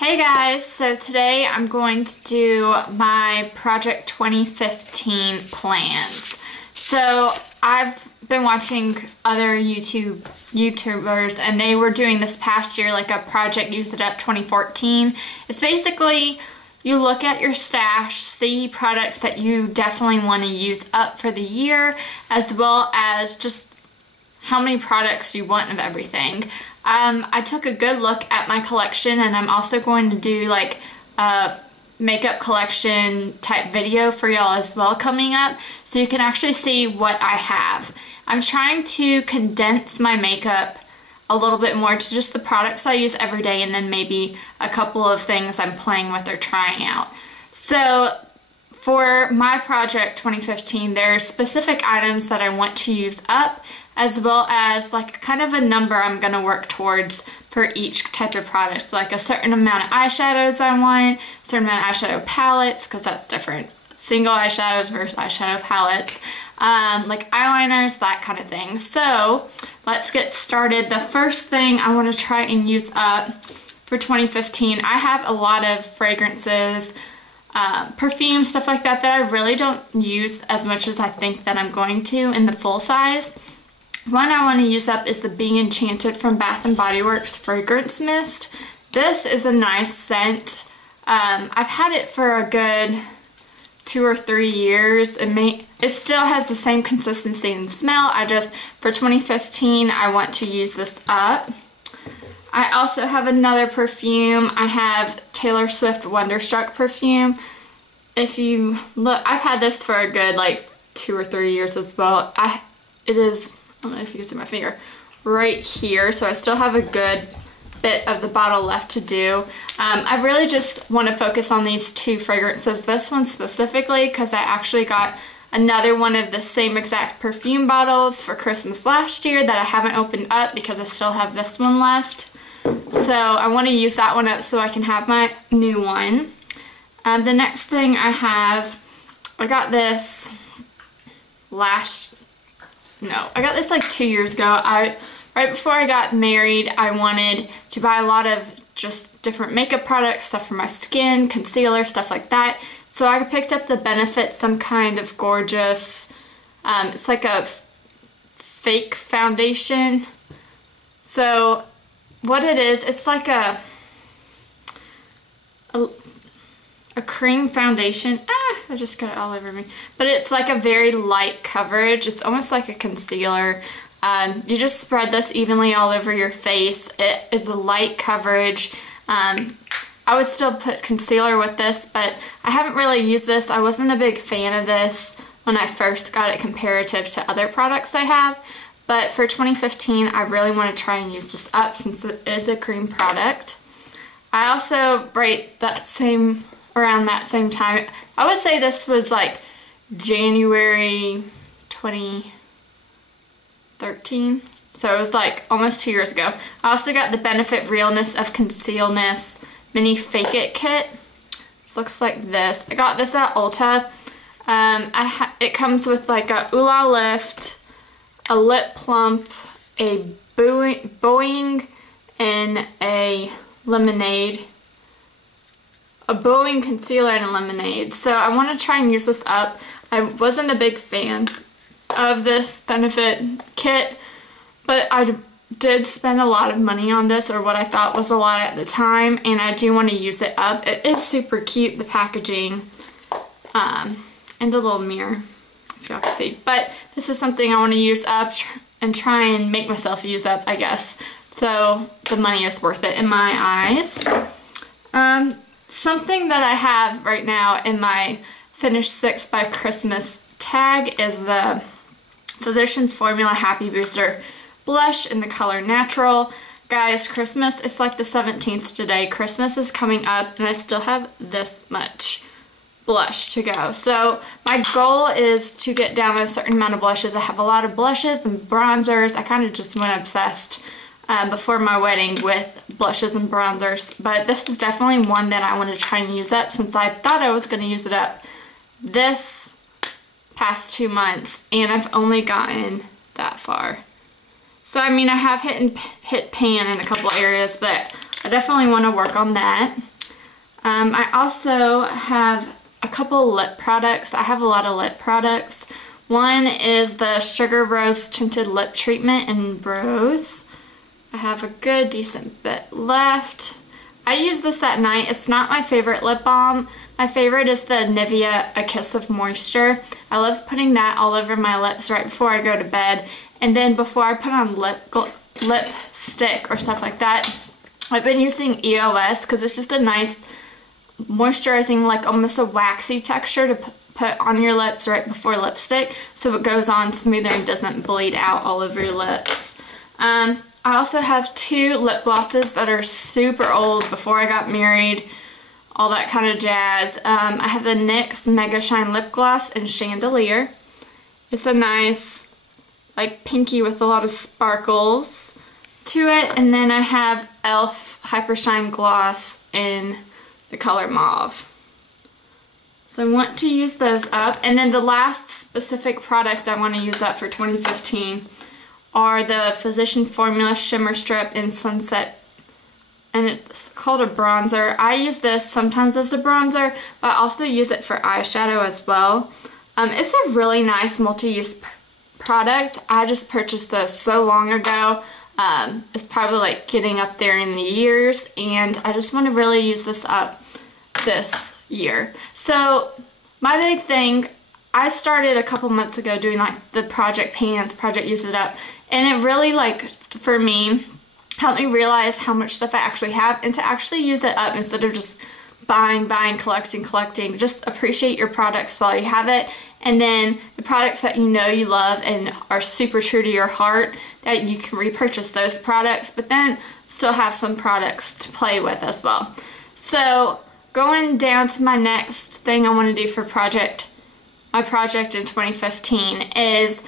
Hey guys, so today I'm going to do my Project 2015 plans. So I've been watching other YouTubers and they were doing this past year like a Project Use It Up 2014. It's basically you look at your stash, see products that you definitely want to use up for the year, as well as just how many products you want of everything. I took a good look at my collection, and I'm also going to do like a makeup collection type video for y'all as well coming up, so you can actually see what I have. I'm trying to condense my makeup a little bit more to just the products I use every day, and then maybe a couple of things I'm playing with or trying out. So for my Project 2015, there's specific items that I want to use up, as well as like kind of a number I'm going to work towards for each type of product. So like a certain amount of eyeshadows I want, a certain amount of eyeshadow palettes, because that's different. Single eyeshadows versus eyeshadow palettes, like eyeliners, that kind of thing. So let's get started. The first thing I want to try and use up for 2015, I have a lot of fragrances, perfume, stuff like that I really don't use as much as I think that I'm going to in the full size. One I want to use up is the Being Enchanted from Bath & Body Works Fragrance Mist. This is a nice scent. I've had it for a good 2 or 3 years. It still has the same consistency and smell. For 2015, I want to use this up. I also have another perfume. I have Taylor Swift Wonderstruck perfume. If you look, I've had this for a good like 2 or 3 years as well. It is, I don't know if you can see my finger, right here, so I still have a good bit of the bottle left to do. I really just want to focus on these 2 fragrances, this one specifically because I actually got another one of the same exact perfume bottles for Christmas last year that I haven't opened up because I still have this one left. So I want to use that one up so I can have my new one. The next thing I got this I got this like 2 years ago. Right before I got married, I wanted to buy a lot of just different makeup products, stuff for my skin, concealer, stuff like that. So I picked up the Benefit Some Kind of Gorgeous, it's like a fake foundation. So what it is, it's like a cream foundation. I just got it all over me. But it's like a very light coverage. It's almost like a concealer. You just spread this evenly all over your face. It is a light coverage. I would still put concealer with this, but I haven't really used this. I wasn't a big fan of this when I first got it comparative to other products I have. But for 2015, I really want to try and use this up since it is a cream product. I also, around that same time, I would say this was like January 2013. So it was like almost 2 years ago. I also got the Benefit Realness of Concealness Mini Fake It Kit. This looks like this. I got this at Ulta. It comes with like a Ooh La Lift, a lip plump, a bowing, and a lemonade. A bowing concealer and a lemonade. So I want to try and use this up. I wasn't a big fan of this Benefit kit, but I did spend a lot of money on this, or what I thought was a lot at the time, and I do want to use it up. It is super cute, the packaging, and the little mirror, if y'all can see. But this is something I want to use up and try and make myself use up, I guess. So the money is worth it in my eyes. Something that I have right now in my Finish 6 by Christmas tag is the Physicians Formula Happy Booster Blush in the color Natural. Guys, Christmas, it's like the 17th today. Christmas is coming up and I still have this much blush to go. So my goal is to get down to a certain amount of blushes. I have a lot of blushes and bronzers. I kind of just went obsessed before my wedding with blushes and bronzers, but this is definitely one that I want to try and use up since I thought I was going to use it up this past 2 months, and I've only gotten that far. So I mean, I have hit pan in a couple areas, but I definitely want to work on that. I also have a couple lip products. I have a lot of lip products. One is the Sugar Rose Tinted Lip Treatment in Rose. I have a good decent bit left. I use this at night. It's not my favorite lip balm. My favorite is the Nivea A Kiss of Moisture. I love putting that all over my lips right before I go to bed. And then before I put on lipstick or stuff like that, I've been using EOS because it's just a nice moisturizing, like almost a waxy texture to put on your lips right before lipstick, so it goes on smoother and doesn't bleed out all over your lips. I also have 2 lip glosses that are super old, before I got married, all that kind of jazz. I have the NYX Mega Shine Lip Gloss in Chandalier. It's a nice like pinky with a lot of sparkles to it. And then I have e.l.f. Hyper Shine Gloss in the color Mauve. So I want to use those up. And then the last specific product I want to use up for 2015 are the Physician Formula Shimmer Strip in Sunset, and it's called a bronzer. I use this sometimes as a bronzer, but I also use it for eyeshadow as well. It's a really nice multi-use product. I just purchased this so long ago. It's probably like getting up there in the years, and I just want to really use this up this year. So my big thing, I started a couple months ago doing like the project pans, project use it up, and it really, like, for me, helped me realize how much stuff I actually have and to actually use it up instead of just buying, collecting. Just appreciate your products while you have it, and then the products that you know you love and are super true to your heart, that you can repurchase those products, but then still have some products to play with as well. So going down to my next thing I want to do for my project in 2015 is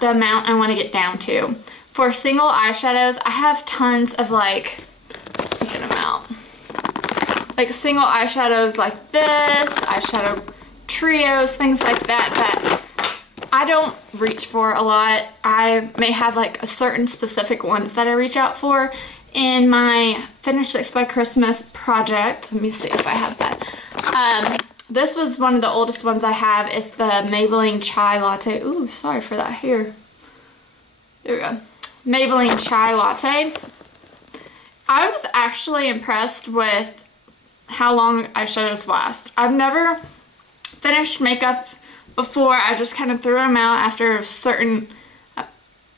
the amount I want to get down to. For single eyeshadows, I have tons of like, get them out, like single eyeshadows like this, eyeshadow trios, things like that, that I don't reach for a lot. I may have like a certain specific ones that I reach out for. In my Finish 6 by Christmas project, let me see if I have that. This was one of the oldest ones I have. It's the Maybelline Chai Latte. Ooh, sorry for that hair. There we go. Maybelline Chai Latte. I was actually impressed with how long eyeshadows last. I've never finished makeup before. I just kind of threw them out after a certain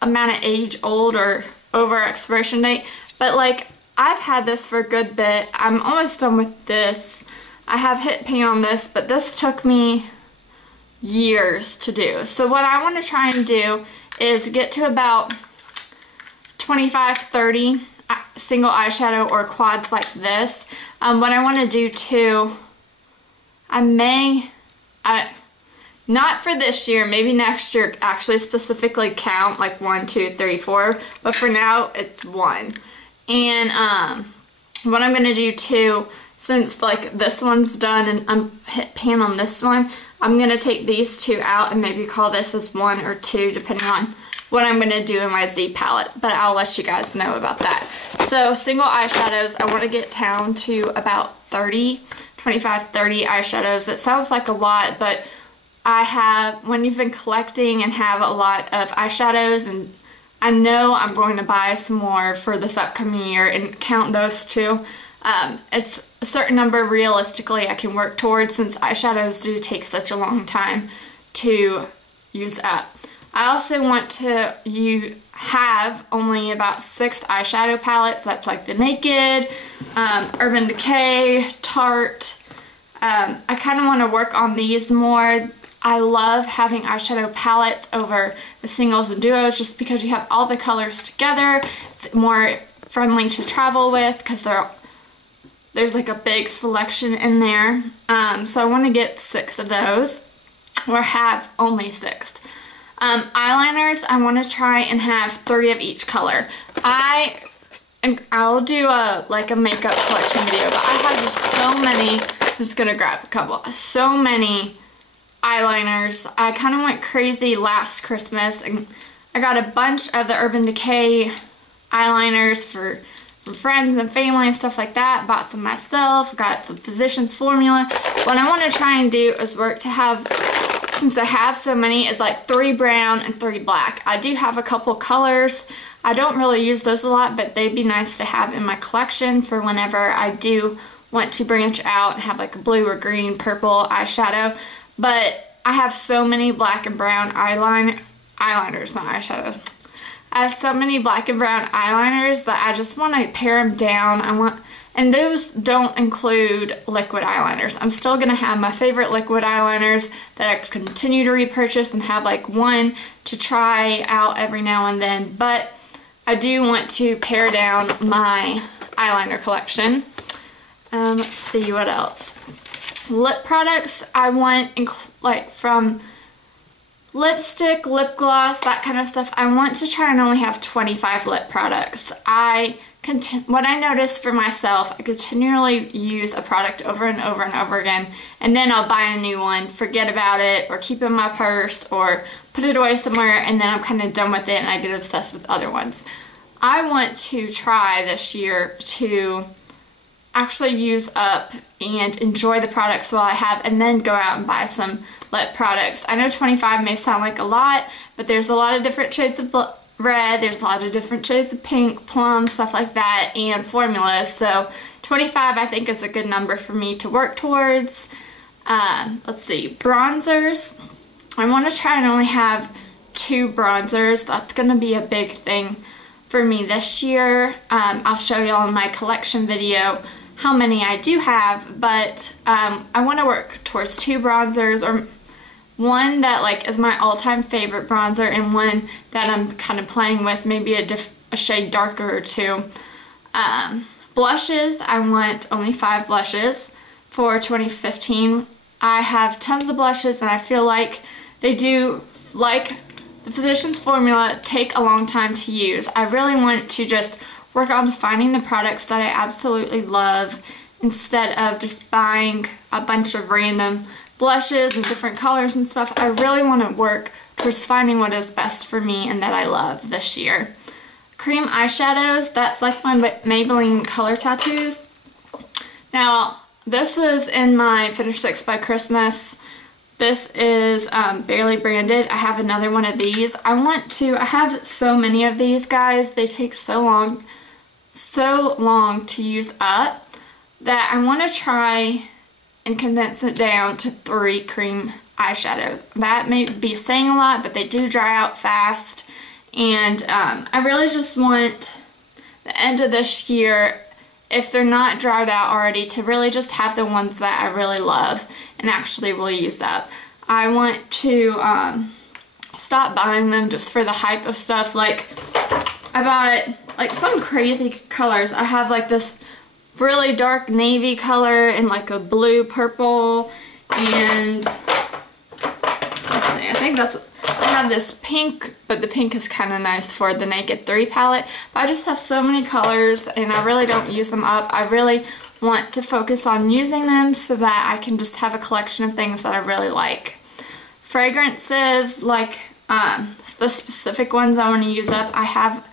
amount of age old or over expiration date. But like, I've had this for a good bit. I'm almost done with this. I have hit pan on this, but this took me years to do. So what I want to try and do is get to about 25, 30 single eyeshadow or quads like this. What I want to do too, not for this year, maybe next year, actually specifically count like 1, 2, 3, 4, but for now it's 1. And what I'm going to do too, since like this one's done and I'm hit pan on this one, I'm going to take these 2 out and maybe call this as 1 or 2 depending on what I'm going to do in my Z palette, but I'll let you guys know about that. So single eyeshadows, I want to get down to about 30, 25, 30 eyeshadows. That sounds like a lot, but when you've been collecting and have a lot of eyeshadows, and I know I'm going to buy some more for this upcoming year and count those too. It's a certain number realistically I can work towards, since eyeshadows do take such a long time to use up. I also want to have only about 6 eyeshadow palettes. That's like the Naked, Urban Decay, Tarte. I kind of want to work on these more. I love having eyeshadow palettes over the singles and duos just because you have all the colors together. It's more friendly to travel with because there's like a big selection in there. So I want to get 6 of those, or have only 6. Eyeliners, I want to try and have 3 of each color. I'll do a makeup collection video, but I have just so many. I'm just gonna grab a couple. So many eyeliners. I kind of went crazy last Christmas and I got a bunch of the Urban Decay eyeliners for from friends and family and stuff like that. Bought some myself, got some Physicians Formula. What I want to try and do is work to have, since I have so many, is like 3 brown and 3 black. I do have a couple colors. I don't really use those a lot, but they'd be nice to have in my collection for whenever I do want to branch out and have like a blue or green, purple eyeshadow. But I have so many black and brown eyeliners, not eyeshadows. I have so many black and brown eyeliners that I just want to pare them down. And those don't include liquid eyeliners. I'm still going to have my favorite liquid eyeliners that I continue to repurchase and have like one to try out every now and then. But I do want to pare down my eyeliner collection. Let's see what else. Lip products, I want like from lipstick, lip gloss, that kind of stuff. I want to try and only have 25 lip products. What I noticed for myself, I continually use a product over and over and over again, and then I'll buy a new one, forget about it, or keep it in my purse, or put it away somewhere, and then I'm kind of done with it and I get obsessed with other ones. I want to try this year to actually use up and enjoy the products while I have, and then go out and buy some lip products. I know 25 may sound like a lot, but there's a lot of different shades of red, there's a lot of different shades of pink, plum, stuff like that, and formulas. So 25 I think is a good number for me to work towards. Let's see, bronzers. I want to try and only have 2 bronzers. That's going to be a big thing for me this year. I'll show y'all in my collection video how many I do have, but I want to work towards 2 bronzers, or one that like is my all-time favorite bronzer and one that I'm kind of playing with, maybe a shade darker or 2. Blushes, I want only 5 blushes for 2015. I have tons of blushes and I feel like they do, like the Physicians Formula, take a long time to use. I really want to just work on finding the products that I absolutely love instead of just buying a bunch of random blushes and different colors and stuff. I really want to work towards finding what is best for me and that I love this year. Cream eyeshadows, that's like my Maybelline Color Tattoos. Now, this is in my Finish 6 by Christmas. This is barely branded. I have another one of these. I have so many of these, guys. They take so long to use up that I want to try and condense it down to 3 cream eyeshadows. That may be saying a lot, but they do dry out fast, and I really just want the end of this year, if they're not dried out already, to really just have the ones that I really love and actually will use up. I want to stop buying them just for the hype of stuff. Like, I bought like some crazy colors. I have like this really dark navy color and like a blue purple, and let's see, I think that's, I have this pink, but the pink is kind of nice for the Naked 3 palette. But I just have so many colors and I really don't use them up. I really want to focus on using them so that I can just have a collection of things that I really like. Fragrances, like the specific ones I want to use up, I have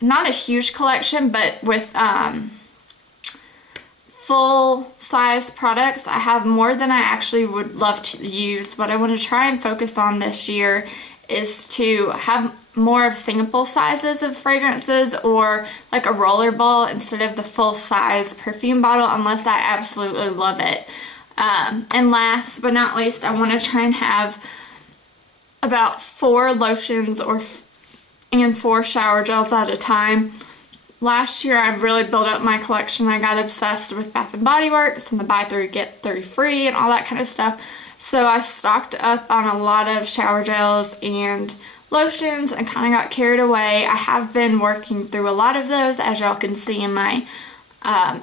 not a huge collection, but with full size products, I have more than I actually would love to use. What I want to try and focus on this year is to have more of sample sizes of fragrances, or like a rollerball instead of the full size perfume bottle, unless I absolutely love it. And last but not least, I want to try and have about 4 lotions and 4 shower gels at a time. Last year I really built up my collection. I got obsessed with Bath & Body Works and the buy 3 get 3 free and all that kind of stuff. So I stocked up on a lot of shower gels and lotions and kind of got carried away. I have been working through a lot of those, as y'all can see in my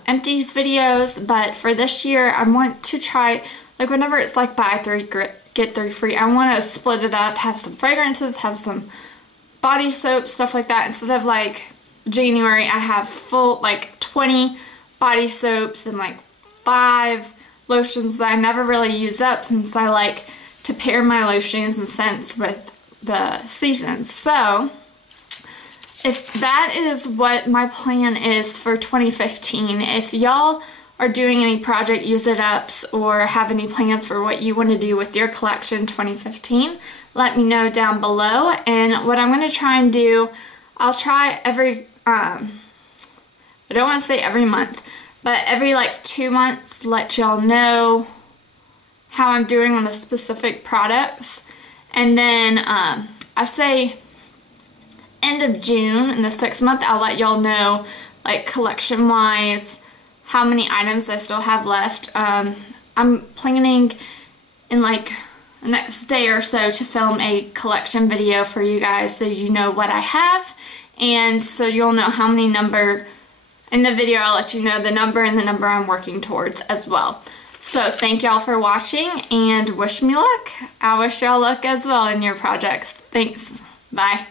empties videos, but for this year I want to try, like whenever it's like buy 3 get 3 free, I want to split it up, have some fragrances, have some body soap, stuff like that. Instead of like January, I have full like 20 body soaps and like 5 lotions that I never really use up, since I like to pair my lotions and scents with the seasons. So if that is what my plan is for 2015, if y'all are doing any project use it ups or have any plans for what you want to do with your collection 2015, let me know down below. And what I'm going to try and do, I'll try every, I don't want to say every month, but every like 2 months, let y'all know how I'm doing on the specific products. And then I say end of June, in the 6th month, I'll let y'all know, like, collection wise, how many items I still have left. I'm planning in like the next day or so to film a collection video for you guys, so you know what I have, and so you'll know how many number. In the video I'll let you know the number and the number I'm working towards as well. So thank y'all for watching and wish me luck. I wish y'all luck as well in your projects. Thanks. Bye.